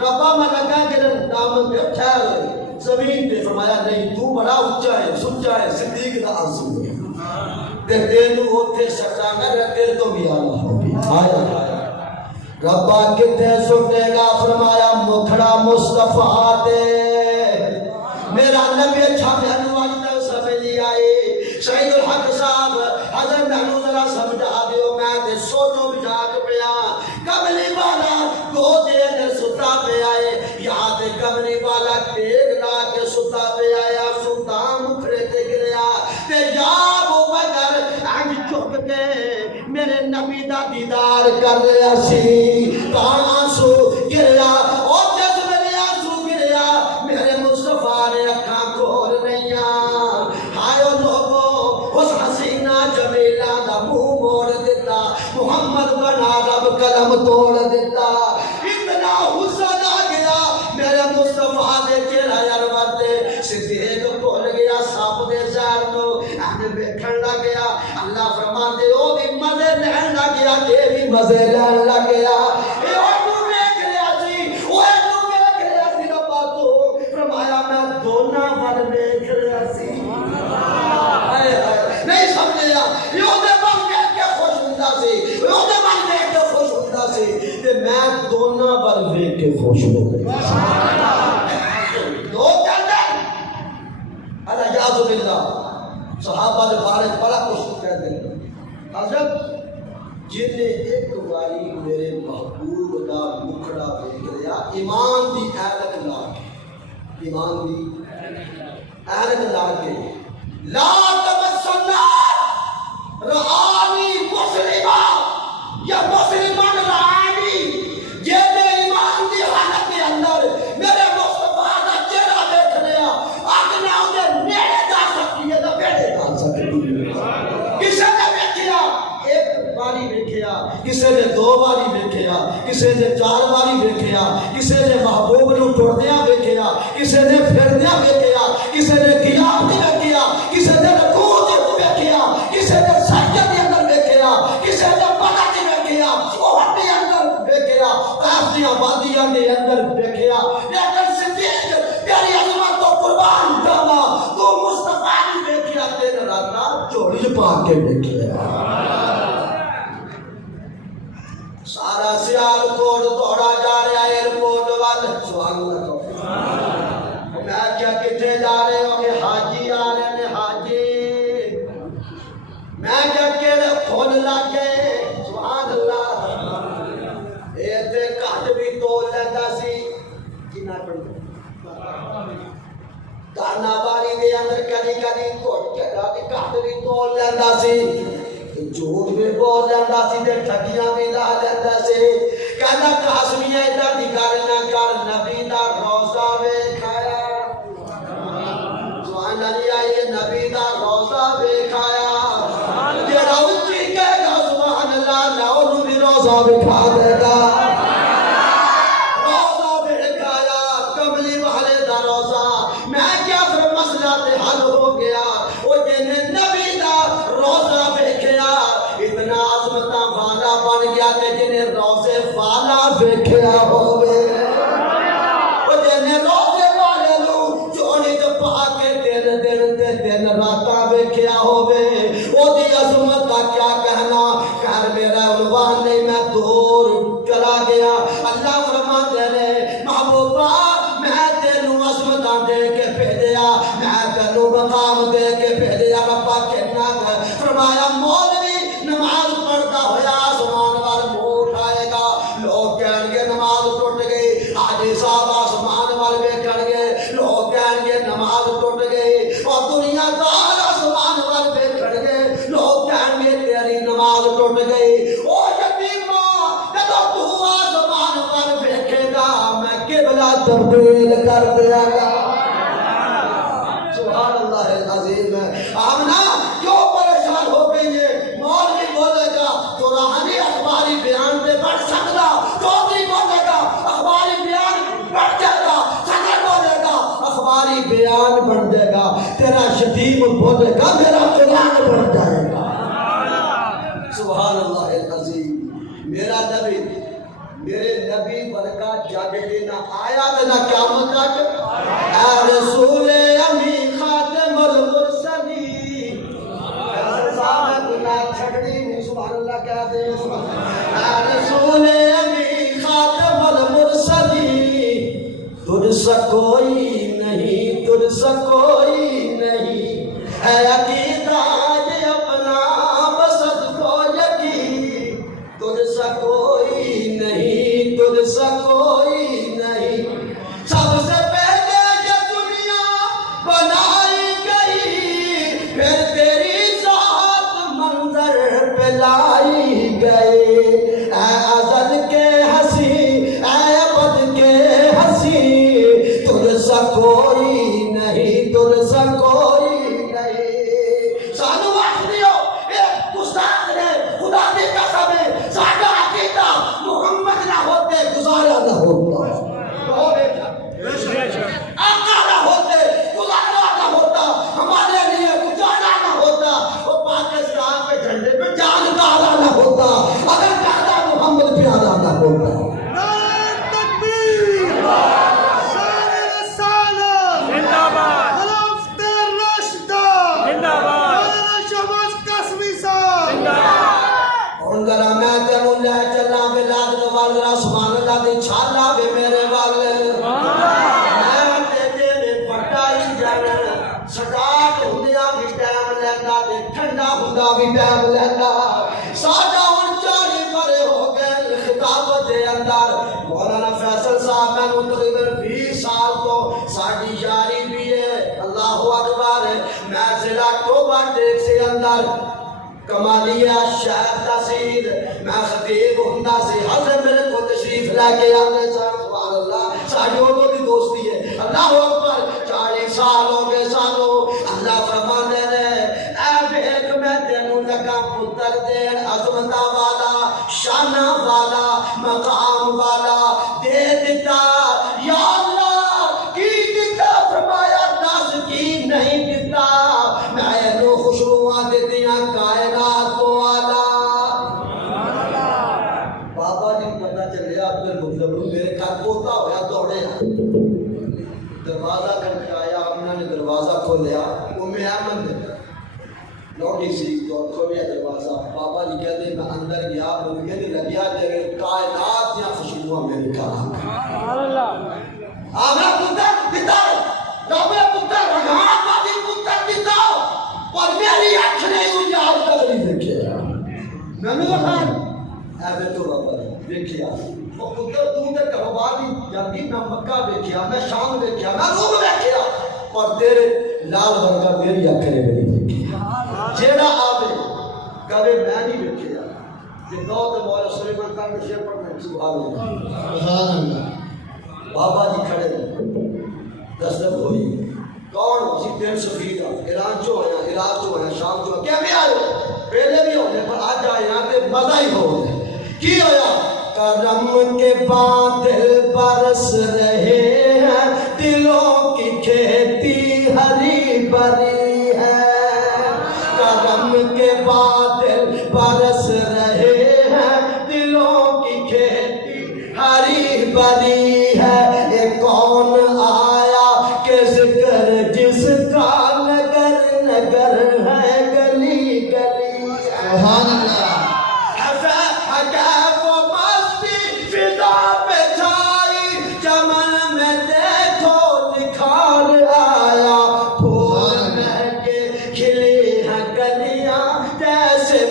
ربا میں لگا کہ دامن پہ ٹھہر زمین پہ فرمایا نہیں تو بڑا اونچا ہے سچا ہے صدیق دا آنسو ہے تے دل ہوتے سچا نہ دل تو بھی آلہ ہوگی آیا ربا کتے سنے گا فرمایا مکھڑا مصطفیٰ دے میرا نبی چھاپے انواج تک سمجھی آئے شہید الحق صاحب حضرت محنو ذرا سمجھا دیو میں دے سوچو بجھا کے پیا کملی والا دو دے دے ستا پہ آئے یہاں دے کملی والا پیگ لا کے ستا پہ آیا سلطان مکھڑے تے گریا تے یا وہ بگر آج چک کے میرے نبی دا دیدار کر رہا سی کان آنسو گریا اور جس میرے آنسو گریا میرے مصطفیٰ نے اکھاں کھول رہیاں ہائے لوگوں اس حسینہ جمیلہ دا منہ موڑ دیتا محمد بنا رب قلم توڑ دیتا اتنا حسن آ گیا میرے مصطفیٰ دے چہرہ انور دے صدیق کھول گیا سانپ دے زہر نو آنے بیٹھن لگ گیا اللہ فرماتے او بھی مزے لہن لگ گیا یہ بھی مزے لہن لگ گیا اے او تو دیکھ رہا سی او تو دیکھ رہا سی ربا تو فرمایا میں دونوں ور دیکھ رہا سی نہیں سمجھیا یہ دے بن کے خوش ہوندا سی یہ دے بن کے خوش ہوندا سی تے میں دونوں ور دیکھ کے خوش ہو گیا سبحان اللہ دو کہندے اللہ یاد باللہ صحابہ دے بارے بڑا کچھ کہتے ہیں حضرت جن نے ایک باری میرے محبوب دا مکھڑا دیکھ لیا ایمان دی عینک لا کے ایمان دی عینک لا کے لا تمسنا رعانی مسلمہ یا مسلمان رعانی یہ دے ایمان دی حالت کے اندر میرے مصطفیٰ دا چہرہ دیکھ لیا آگنا انہیں نیڑے جا سکتی ہے نہ بیڑے جا سکتی ہے کسے نے بیٹھیا ایک باری بیٹھیا کسے نے دو باری بیٹھیا کسے نے چار باری بیٹھیا کسے نے محبوب نو ٹوڑدیاں بیٹھیا کسے نے پھردیاں بیٹھیا کسے نے قیام دی بیٹھیا کسے نے رکوع دی بیٹھیا کسے نے سجدے دے اندر بیٹھیا کسے نے پڑھا دی بیٹھیا اوہ دے اندر بیٹھیا کاف دی آبادیاں دے اندر بیٹھیا لیکن صدیق پیاری عظمت تو قربان جاوا تو مصطفیٰ دی بیٹھیا تین راتاں چوڑی پا کے بیٹھیا سارا سیال کوڑ دوڑا جا رہا ہے ایئرپورٹ وال سبحان اللہ میں کیا کتنے جا رہے ہو کہ حاجی آ رہے ہیں حاجی میں کیا کہڑے کھول لگے سبحان اللہ اے تے کٹ بھی تول لیندا سی کنا پڑھ دانا باری دے اندر کدی کدی گھٹ کے گھٹ بھی تول لینا سی جھوٹ بھی بول لینا سی تے ٹھگیاں بھی لا لینا سی کہنا قاسمیہ ایڈا دی گل نہ کر نبی دا روزہ ویکھایا سبحان اللہ آئیے نبی دا روزہ ویکھایا جڑا اچھی کہے گا سبحان اللہ نہ انہوں بھی روزہ بٹھا دے گا روزہ بٹھایا کملی والے دا روزہ میں کیا پھر مسئلہ تے حل ہو گیا وہ جنہیں نبی دا روزہ ویکھیا اتنا عظمتاں والا بن گیا کہ جنہیں روزے والا ویکھیا ہوئے وہ جنہیں روزے والے لوں چونی جو پا کے دن راتا ویکھیا ہوئے وہ دی عظمت کا کیا کہنا خیر میرا عنوان نہیں میں دور چلا گیا اللہ فرماتے نے محبوبہ میں تینوں عظمتاں دے کے بھیجیا میں تینوں مقام دے کے بھیجیا ربا کہنا فرمایا مولوی نماز پڑھتا ہویا آسمان وال منہ اٹھائے گا لوگ کہیں گے نماز ٹوٹ گئی حاجی صاحب آسمان وال ویکھن گے لوگ کہیں گے نماز ٹوٹ گئی اور دنیا دار آسمان وال ویکھن گے لوگ کہیں گے تیری نماز ٹوٹ گئی او یتیما جدوں تو آسمان وال ویکھے گا میں قبلہ تبدیل کر دیا گا سبحان اللہ العظیم آمنا کیوں پریشان ہو گئی ہے مولوی بولے گا تو روحانی اخباری بیان پہ بڑھ سکتا چودھری بولے گا اخباری بیان بڑھ جائے گا صدر بولے گا اخباری بیان بڑھ جائے گا تیرا شتیم بولے گا میرا قرآن بڑھ جائے گا سبحان اللہ العظیم میرا نبی میرے نبی برکا جاگے دینا آیا دینا قیامت تک اے رسول امین خاتم المرسلین ایسے صاحب گناہ چھڑنی نہیں سبحان اللہ کہتے ہیں اے رسول امین خاتم المرسلین تجھ سا کوئی نہیں تجھ سا کوئی نہیں اے عقیدہ یہ اپنا بسد کو یقین تجھ سا کوئی نہیں تجھ سا کوئی نہیں سب سے پہلے یہ دنیا بنائی گئی پھر تیری ذات منظر پہ لائی گئی اے ازل کے ہنسی اے ابد کے ہنسی تجھ سا کوئی نہیں تجھ سا کوئی نہیں سانو وقت دیو ایک گستاخ نے خدا دی قسم ہے ساڈا عقیدہ محمد نہ ہوتے گزارا نہ ہوتا آقا نہ ہوتے گزارا نہ ہوتا ہمارے لیے گزارا نہ ہوتا وہ پاکستان پہ جھنڈے پہ جان ڈالا نہ ہوتا اگر پیارا محمد پیارا نہ ہوتا سبحان اللہ دی چھالا بے میرے والے میں تیجے میں پٹائی جانا سٹاٹ ہندیاں بھی ٹائم لینا دے ٹھنڈا ہندا بھی ٹائم لینا ساڑھا انچاری پرے ہو گئے خطابت دے اندر مولانا فیصل صاحب میں تقریباً 20 سال تو ساڑھی یاری بھی ہے اللہ اکبر میں ضلع ٹوبہ ٹیک سے اندر کمالیہ شہر تحصیل میں خطیب ہندہ سے حضرت میرے کو تشریف لے کے آنے سبحان اللہ ساڑھیوں کی دوستی ہے اللہ اکبر 40 سال ہو گئے سالوں اللہ فرمانے نے اے بیک میں تینوں لگا پتر دین عظمتہ والا شانہ والا مقام والا دے دیتا یا اللہ کی دیتا فرمایا دس کی نہیں دیتا میں نو خوشبوآں دیتیاں کائنات کو آلہ بابا جی پتہ چلے آپ نے مطلب میرے گھر پوتا ہویا دوڑے دروازہ کھٹکایا امنہ نے دروازہ کھولیا احمد لوٹی سی تو کھولیا دروازہ بابا جی کہتے ہیں میں اندر گیا مجھے نہیں لگیا تیرے کائنات یا خوشبوآں میرے گھر آمنا پتر دیتا رابع پتر رگھان بازی پتر دیتا اور میری آنکھ نے ہوں یاد کر لی دیکھیا میں نے کہا ایسے تو بابا دیکھیا اور پتر تو تے کہواری جاتی میں مکہ دیکھیا میں شام دیکھیا میں روم دیکھیا اور تیرے لال ورگا میری اکھنے بنی دیکھی جیڑا آوے کبھی میں نہیں بیٹھے کہ دو تے مولا سلیمان کا شیر پڑھنا سبحان اللہ بابا جی کھڑے دستک ہوئی کون اسی 300 فیٹ ایران جو ہے عراق جو ہے شام جو ہے کیا بھی آئے پہلے بھی ہونے پر آج آئے یہاں تے مزہ ہی ہونے کی ہویا کرم کے بادل برس رہے ہیں دلوں کی کھیتی ہری بھری ہے کرم کے بادل برس رہے ہیں دلوں کی کھیتی ہری بھری ہے یہ کون آیا کہ ذکر جس کا نگر نگر ہے گلی گلی سبحان اللہ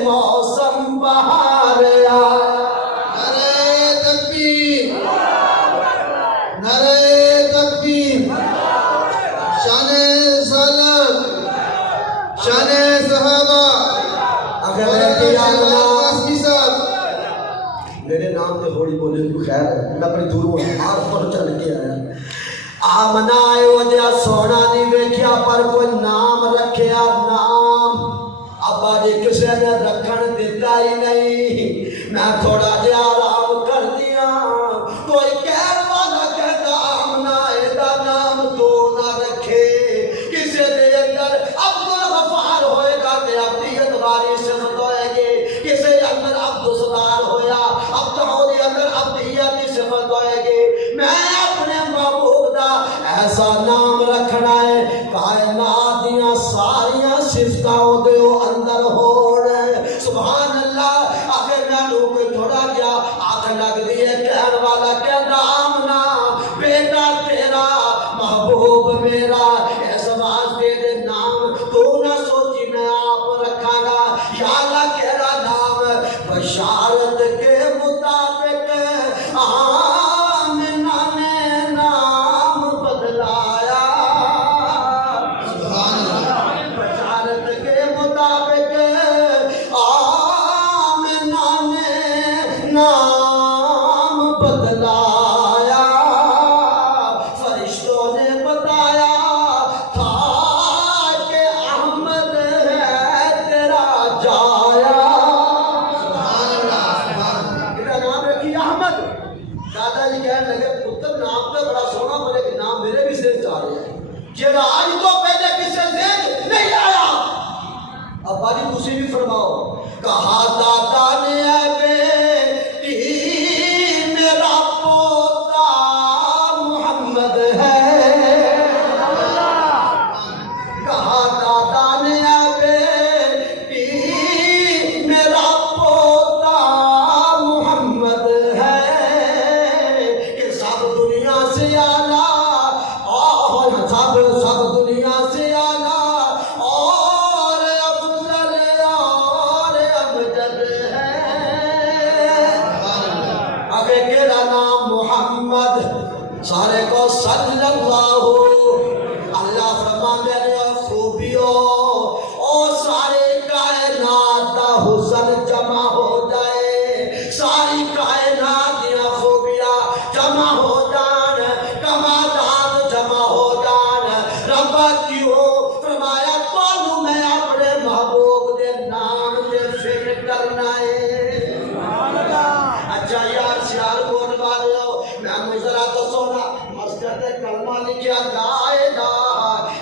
موسم بہار نعرہ تکبیر نعرہ تکبیر شان سلام شان صحابہ میرے نام تے ہوڑی بولے تو خیر ہے میں اپنی دوروں ہاتھ پر چل کے آیا آمنا آئے ہو جا سونا نہیں ویکھیا پر کوئی نام رکھیا نام ابا جی کسی نے رکھن دیتا ہی نہیں میں تھوڑا جا آرام کر دیا کوئی کہہ والا کہتا آمنا ایدہ نام تو نہ رکھے کسی دے اندر عبدالغفار ہوئے گا کہ عبدیت باری صفت ہوئے گی کسی اندر عبدالصدار ہویا عبدالعودی اندر عبدیت صفت ہوئے گی میں اپنے محبوب دا ایسا نام رکھنا ہے کائنات دیاں ساریاں صفتاں دے اندر ہو رہے سبحان اللہ آخر میں لوگ تھوڑا گیا آخر لگ دیئے کہن والا کہنا آمنا بیٹا تیرا محبوب میرا اس واسطے دے نام تو نہ سوچی میں آپ رکھا گا یا اللہ کہنا نام بشارت کے مطابق آمنا نے نام بدلایا سبحان اللہ بشارت کے مطابق آمنا نے نام بدلایا فرشتوں نے بتایا تھا کہ احمد ہے تیرا جایا سبحان اللہ میرا نام رکھی احمد دادا جی کہنے لگے پتر نام تو بڑا سونا بولے کہ نام میرے بھی ذہن چاہ رہے ہیں جیڑا آج تو پہلے کسی ذہن نہیں آیا ابا جی تسی بھی فرماؤ کہا دادا نے اے بیٹی میرا پوتا محمد ہے کہا دادا نے اے بیٹی میرا پوتا محمد ہے کہ سب دنیا سے آنا اور سب دنیا سے آنا اور افضل اور امجد ہے اگر کہنا نام محمد سارے کو صلی اللہ اللہ فرمانے لئے خوبیوں اور سارے کائنات دا حسن جمع ہو جائے ساری کائنات دیا خوبیاں جمع ہو جان کمالات جمع ہو جان رب کیوں فرمایا تو میں اپنے محبوب دے نام دے فکر کرنا ہے اچھا یار سیار بول والے ہو میں مجھرا تو سونا مسجد کلمہ لکھیا لا الہ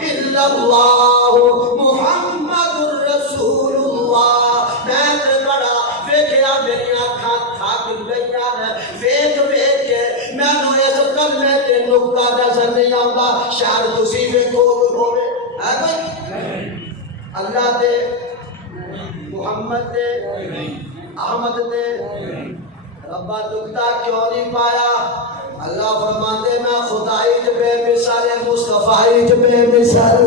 الا اللہ محمد رسول اللہ میں تے بڑا ویکھیا میری آنکھاں تھک گئیاں ویکھ ویکھ کے مینوں اس کلمے تے نقطہ نظر نہیں آوندا شاید تسی ویکھو ہوے ہے کوئی اللہ تے محمد تے احمد تے ربا دکھتا کیوں نہیں پایا اللہ فرماندے میں خدائی چ بے مثال مصطفی چ بے مثال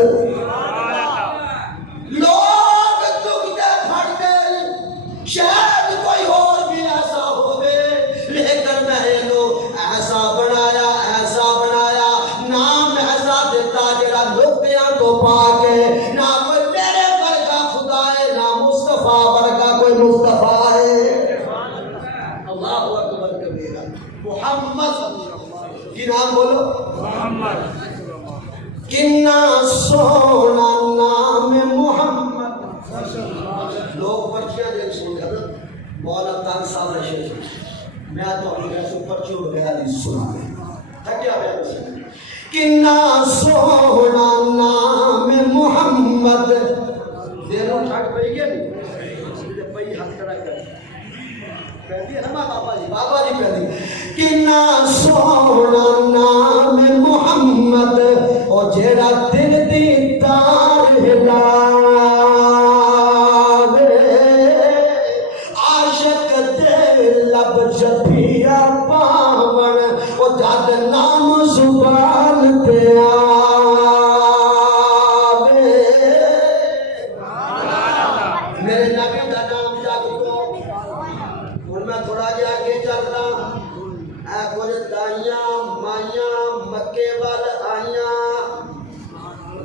لوگ دکھتے پھڑتے شاید کوئی اور بھی ایسا ہوئے لیکن میں نے ایسا بنایا نام ایسا دیتا جڑا لوگیاں کو پا کے کنا سونا نام محمد لوگ پرچیاں دیکھ سن حضرت مولا تان صاحب رشید میں تو اپنی ایسے پرچیوں بغیر نہیں سنا تھکیا بے بسے کنا سونا نام محمد دینوں ٹھاک پہی گیا نہیں پہی ہاتھ کڑا کر پہنی ہے نا بابا جی پہنی کنا سونا نام محمد اور جیڑا دل دی تار ہلاوے عاشق دے لب جبیا پاون اور جد نام زبان تے آوے میرے نبی دا نام جگ تو اور میں تھوڑا جا کے چلنا اے کچھ دائیاں مائیاں مکے وال آئیاں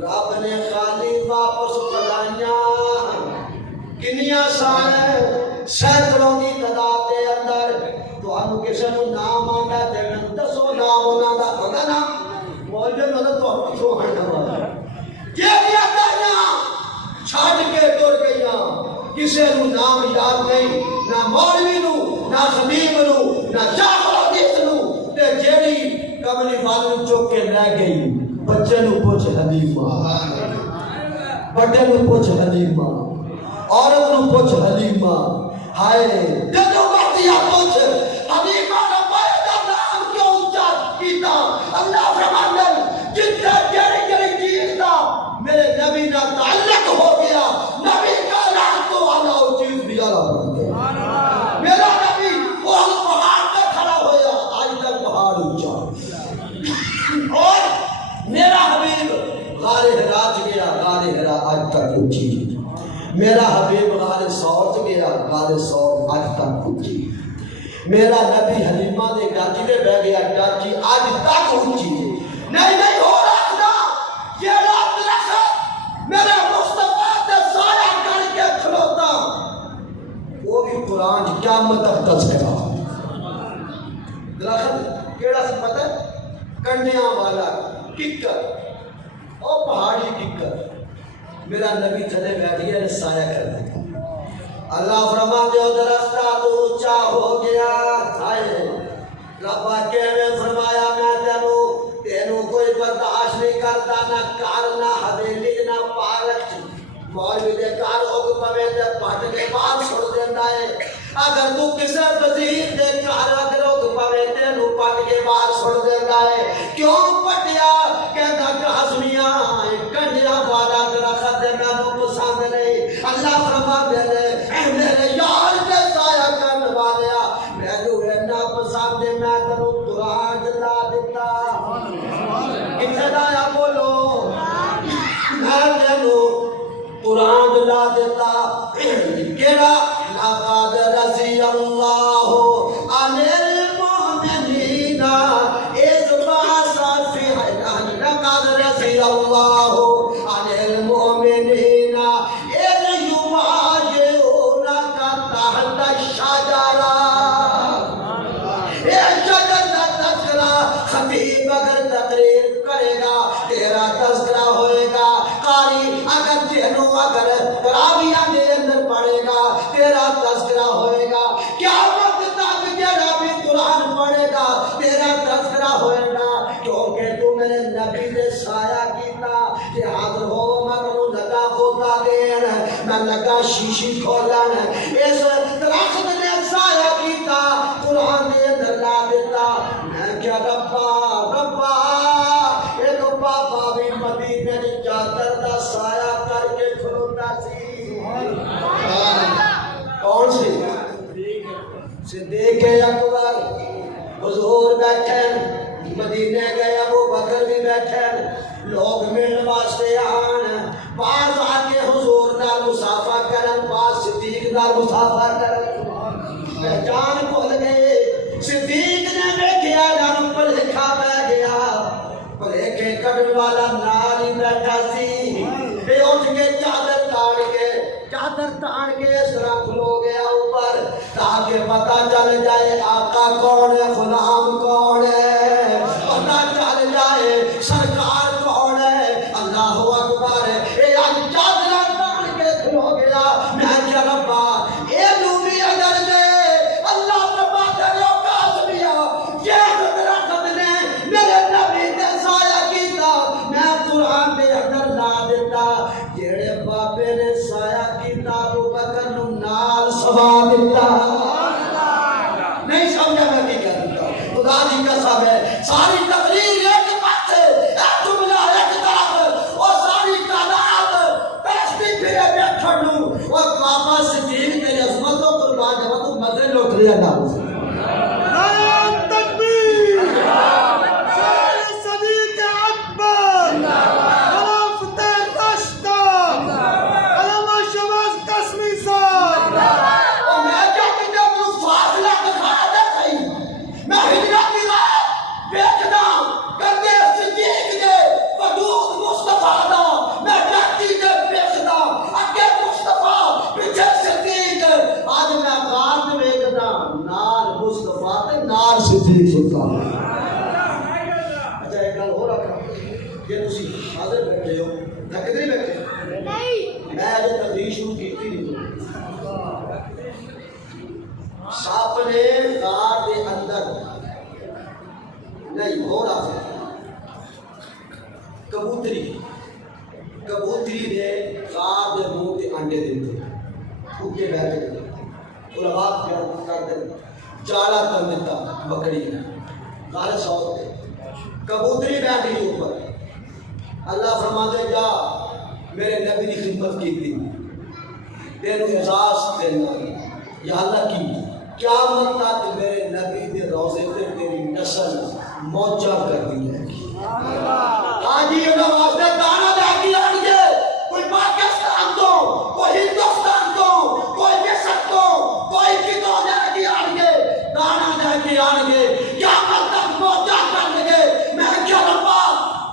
رب نے خالی واپس بلائیاں کنیاں سال سینکڑوں کی تعداد کے اندر تو ہم کسی کو نام آتا ہے میں دسو نام ہونا دا ہوگا نا مولوی مدد تو ہم کچھو ہٹا والا یہ دائیاں چھاڑ کے ٹر گئیاں کسی کو نام یاد نہیں نہ مولوی نو نہ خبیب نو نہ جعفر حدیث نو تے جیڑی کملی والو چوک کے رہ گئی بچے نو پوچھ حلیمہ بڑے نو پوچھ حلیمہ عورت نو پوچھ حلیمہ ہائے جدو باتیا پوچھ حلیمہ نے پائدہ نام کیوں اونچا کیتا اللہ فرماندے جتنے جیڑی جیڑی چیز دا میرے نبی نہ تعلق ہو گیا نبی کا نام تو اللہ وہ چیز بھی اللہ بنتے میرا نبی وہ پہاڑ پہ کھڑا ہویا آج تک پہاڑ اونچا اور میرا حبیب غار حراج گیا غار حرا آج تک اونچی میرا حبیب غار سور گیا غار سور آج تک اونچی میرا نبی حلیمہ دے گاجی دے بہ گیا گاجی آج تک اونچی نہیں ہو رکھنا یہ رات رکھا میرے مصطفیٰ دے سایہ کر کے کھلوتا وہ بھی قرآن قیامت تک دسے گا درخت کیڑا سے پتہ کنڈیاں والا ککر او پہاڑی ککر میرا نبی تھلے بیٹھ گیا سایہ کر دے اللہ فرما دے درختہ تو اونچا ہو گیا ہائے ربا کہنے فرمایا میں تینوں کوئی برداشت نہیں کرتا نہ کار نہ حویلی نہ پارک مولوی دے کار ہوگ پوے دے پٹ کے بعد چھوڑ دینا ہے اگر تو کسے وزیر دے کار اگر ہوگ پوے دے نو پٹ کے بعد چھوڑ دینا ہے کیوں پٹیا کہتا کاسمیاں کنڈیاں والا درخت دے میں نو پسند نہیں اللہ فرما دے میرے یار کے سایہ کرنے والیا میں جو ہے نا پسند دے میں تنو قرآن جلا دیتا کسے دایا بولو میں تنو قرآن جلا دیتا کیڑا لقد رضی اللہ عن المؤمنین اذ بعث فیہم لقد رضی اللہ عن المؤمنین اذ یبایعونک تحت الشجرہ یہ شجر کا تذکرہ خطیب اگر تقریر کرے گا تیرا تذکرہ ہوئے گا قاری اگر تینوں اگر راویہ دے اندر پڑھے گا تیرا تذکرہ ہوئے گا کیا وقت تک جڑا بھی قرآن پڑھے گا تیرا تذکرہ ہوئے گا کیونکہ تو میرے نبی دے سایہ کیتا کہ حاضر ہو میں کنو لگا کھوتا دین میں لگا شیشی کھولن اس درخت نے سایہ کیتا قرآن دے اندر لا دیتا میں کیا ربا ایک بابا بھی مدینے دی چادر دا سایہ کر کے کھلوتا سی کون سی صدیق اکبر حضور بیٹھے مدینے گئے ابو بکر بھی بیٹھے لوگ ملن واسطے آن بعض آ کے حضور نال مسافہ کرن بعض صدیق نال مسافہ کرن پہچان بھول گئے صدیق نے دیکھیا جان پر لکھا پہ گیا پلیکے کڑن والا نال ہی بیٹھا سی بے اٹھ کے چادر تاڑ کے اس طرح کھلو گیا اوپر تاکہ پتہ چل جائے آقا کون ہے غلام کون ہے پتہ چل جائے سرکار کون ہے دیتا نہیں سمجھا میں کی کہہ دیتا ہوں خدا کی قسم ہے ساری تقریر ایک پاسے ایک جملہ ایک طرف اور ساری تعداد پیسٹی پھرے بیٹھڑ لوں اور واپس دین کے عظمتوں قربان جب تو مزے لوٹ رہا نہ صدیق سلطان اچھا ایک گل ہو رکھا کہ تسی حاضر بیٹھے ہو تھکتے نہیں بیٹھے نہیں میں اج تقریر شروع کی نہیں سپ نے غار دے اندر نہیں ہو رہا کبوتری نے غار دے منہ تے انڈے دیتے اٹھے بیٹھے علماء کرتے جالا کر دیتا بکری غار سوت کبوتری بیٹھی اوپر اللہ فرماتے جا میرے نبی کی خدمت کی تھی تیرے اعزاز دینا یا اللہ کی قیامت تک میرے نبی دے روزے تے تیری نسل موجہ کر دی جائے گی آج یہ واسطے دانا لے کے آن گے کوئی پاکستان تو کوئی ہندوستان تو کوئی مصر تو کوئی کتوں لے کے آن گے دانا لے کے آن گے قیامت تک موجہ کر لگے میں کیا ربا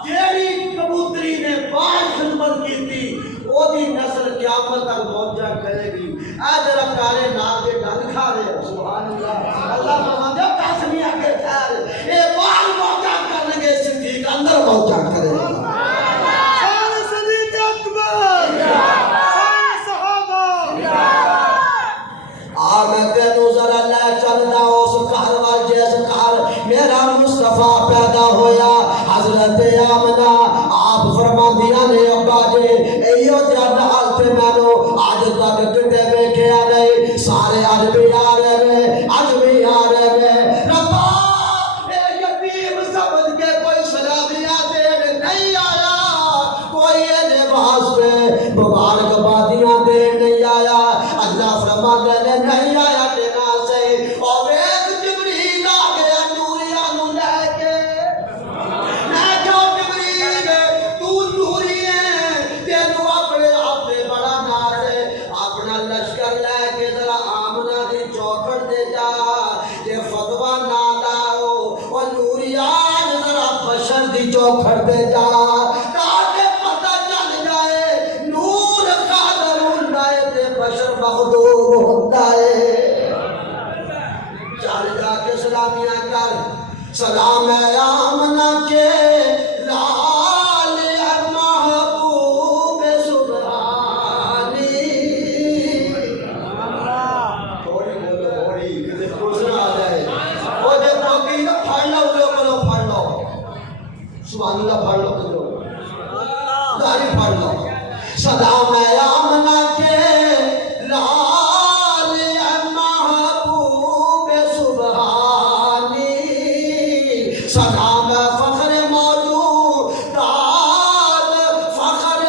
جیڑی کبوتری نے بار خدمت کی تھی وہ دی نسل قیامت تک موجہ کرے گی اے ذرا کالے نال دے ڈنگ کھا رہے ہو سبحان اللہ اللہ فرماتے ہیں قاسمی آگے ٹھہر اے بار موجہ کر لگے صدیق اندر موجہ کرے گا شان صدیق اکبر شان صحابہ میں تینوں ذرا لے چلدا اس گھر وال جس گھر میرا مصطفیٰ پیدا ہویا حضرت آمنہ آپ فرماندیاں نے ابا جی ایو جڑ حال تے مینوں اج تک کتے ویکھیا نہیں سارے اج بھی آ رہے نے ربا اے یتیم سمجھ کے کوئی سلامیاں دین نہیں آیا کوئی دے واسطے مبارکبادیاں دین نہیں آیا اللہ فرماتے نے نہیں آیا تیرا سے اور ایک جبریل آ گیا نوریاں نو لے کے میں کہو جبریل تو نوری ہے تینوں اپنے آپ پہ بڑا ناز ہے اپنا لشکر لے کے ذرا آمنہ دی چوکھٹ دے جا یہ فتوہ نہ لاؤ اور نوریان ذرا بشر دی چوکھٹ دے جا تاکہ پتہ چل جائے نور قادر ہوتا ہے تے بشر مخدوم ہوتا ہے چل جا کے سلامیاں کر سلام ہے آمنہ کے لال محبوب سبحانی تھوڑی بولو تھوڑی کسی پوچھنا آ جائے وہ جب موقعی کا پھڑ لو سبحان اللہ پھڑ لو داری پھڑ لو سلام ہے آمنہ کے لال محبوب سبحانی سلام ہے فخر موجودات فخر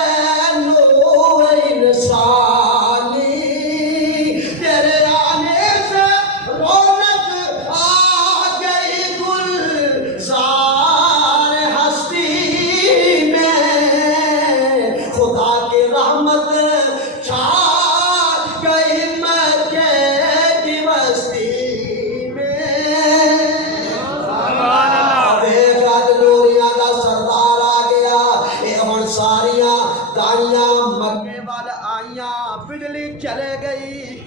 نور انسانی تیرے آنے سے رونق آ گئی گلزار ہستی میں خدا کی رحمت چھا گئی مکے کی بستی میں اب ایک رات نوریاں کا سردار آ گیا اے ہن ساریاں دائیاں مکے وال آئیاں بجلی چلے گئی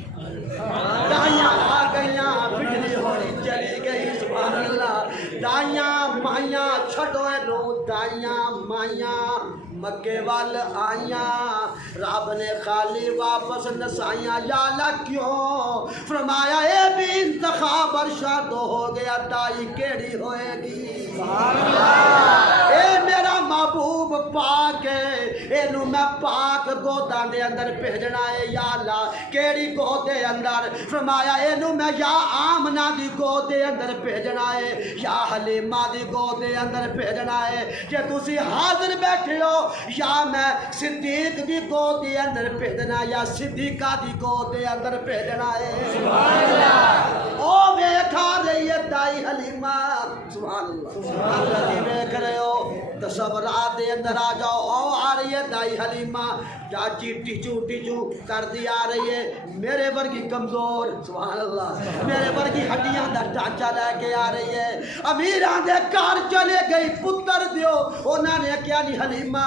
دائیاں آ گئیاں بجلی ہوئی چلی گئی سبحان اللہ دائیاں مائیاں چھٹو نو دائیاں مائیاں مکے وال آئیاں رب نے خالی واپس نسائیاں یا اللہ کیوں فرمایا اے بھی انتخاب ارشاد ہو گیا دائی کیڑی ہوئے گی اے میرا محبوب پاک ہے اینو میں پاک گوداں دے اندر بھیجنا ہے یا اللہ کیڑی گود دے اندر فرمایا اینو میں یا آمنہ دی گود دے اندر بھیجنا ہے یا حلیمہ دی گود دے اندر بھیجنا ہے کہ تسی حاضر بیٹھے ہو یا میں صدیق دی گود دے اندر بھیجنا یا صدیقہ دی گود دے اندر بھیجنا ہے سبحان اللہ او ویکھا رہی ہے دائی حلیمہ سبحان اللہ اللہ دی ویکھ رہے ہو تصورات دے اندر آ جاؤ او آ رہی ہے دائی حلیمہ چاچی ٹیچو ٹیچو کر دی آ رہی ہے میرے ورگی کمزور سبحان اللہ میرے ورگی ہڈیاں دا ڈھانچہ لے کے آ رہی ہے امیراں دے گھر چلے گئی پتر دیو انہاں نے کیا نہیں حلیمہ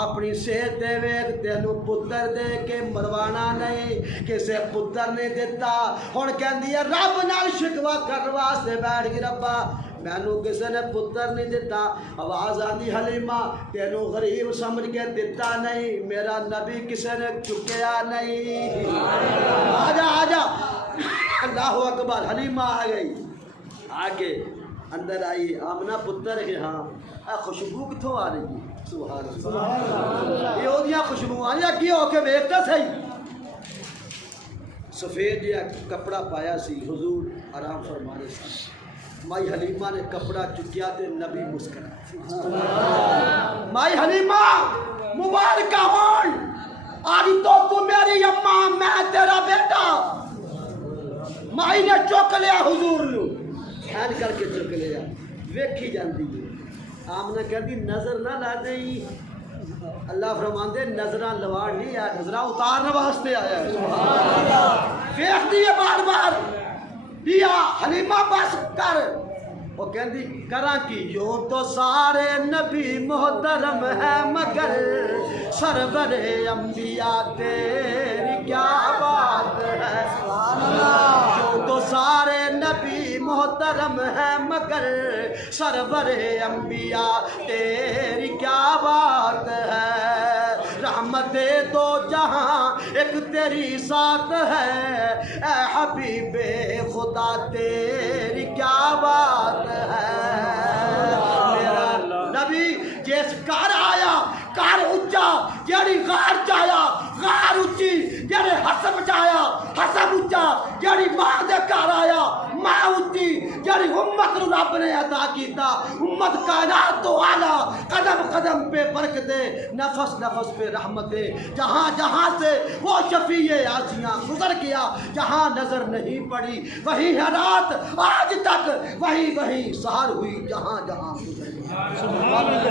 اپنی صحت دے ویکھ تینوں پتر دے کے مروانا نہیں کسے پتر نے دیتا ہن کہندی ہے رب نال شکوا کرن واسطے بیٹھ گئی ربا مینوں کسے نے پتر نہیں دیتا آواز آندی حلیمہ تینوں غریب سمجھ کے دیتا نہیں میرا نبی کسے نے چکیا نہیں آجا آجا اللہ اکبر حلیمہ آ گئی آگے اندر آئی آمنہ پتر ہے ہاں خوشبو کتھوں آ رہی ہے سبحان اللہ یہ اودیاں خوشبو آ رہی کی ہو کے ویکھتا صحیح سفید یا کپڑا پایا سی حضور آرام فرما رہے سی مائی حلیمہ نے کپڑا چکیا تے نبی مسکرا مائی حلیمہ مبارکہ ہون آری تو میری اماں میں تیرا بیٹا مائی نے چک لیا حضور نو این کر کے چک لیا ویکھی جاندی ہے آمنہ کہتی نظر نہ لا دیں اللہ فرماندے نظرہ لواڑ نہیں آیا نظرہ اتارنے واسطے آیا ہے ویکھ دیئے بار بار دیا حلیمہ بس کر وہ کہندی کراں کی یوں تو سارے نبی محترم ہے مگر سرور انبیاء تیری کیا بات ہے یوں تو سارے نبی محترم ہے مگر سرور انبیاء تیری کیا بات ہے رحمت دو جہاں ایک تیری ساتھ ہے اے حبیب خدا تیری کیا بات ہے میرا نبی جس کار آیا کار اچھا جیڑی غار چایا غار اچھی جیڑے حسب چایا حسب اچھا جیڑی ماں دے کار آیا ماں اچھی جیڑی امت رب نے عطا کیتا امت کائنات تو آلہ قدم قدم پہ برکتے نفس نفس پہ رحمتے جہاں جہاں سے وہ شفیع آسیاں گزر گیا جہاں نظر نہیں پڑی وہی ہے رات آج تک وہی وہی سحر ہوئی جہاں جہاں گزر گیا